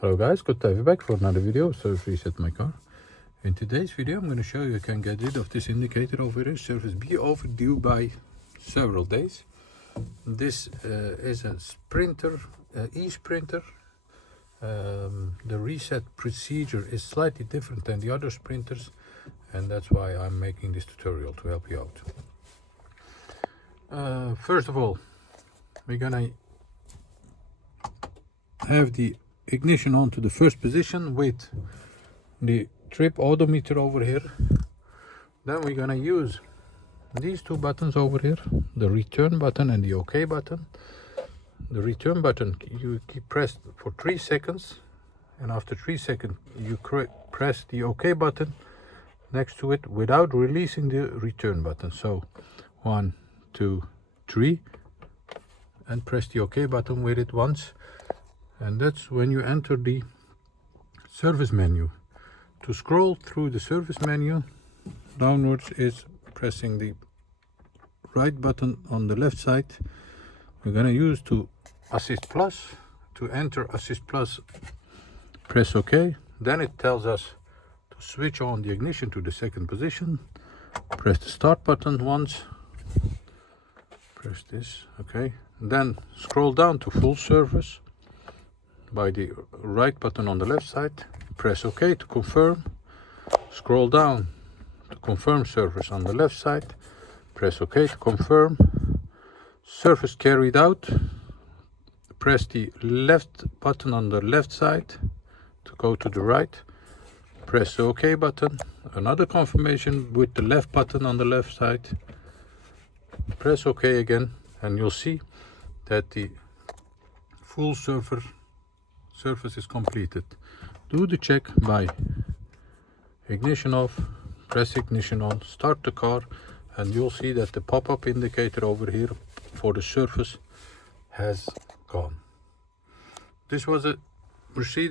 Hello guys, good to have you back for another video. So reset my car. In today's video I'm going to show you can get rid of this indicator over here. Service be overdue by several days. This is a Sprinter, eSprinter. The reset procedure is slightly different than the other Sprinters, and that's why I'm making this tutorial to help you out. First of all, we're gonna have the ignition on to the first position with the trip odometer over here. Then we're gonna use these two buttons over here, the return button and the OK button. The return button you keep pressed for 3 seconds, and after 3 seconds you press the OK button next to it without releasing the return button. So 1, 2, 3, and press the OK button with it once, and that's when you enter the service menu. To scroll through the service menu downwards is pressing the right button on the left side. We're gonna use to assist plus. To enter assist plus, press OK. Then it tells us to switch on the ignition to the second position. Press the start button once. Press this, okay. Then scroll down to full service by the right button on the left side. Press OK to confirm. Scroll down to confirm service on the left side. Press OK to confirm. Service carried out. Press the left button on the left side to go to the right. Press the OK button. Another confirmation with the left button on the left side. Press OK again, and you'll see that the full surface is completed. Do the check by ignition off, press ignition on, start the car, and you'll see that the pop-up indicator over here for the surface has gone. This was a Mercedes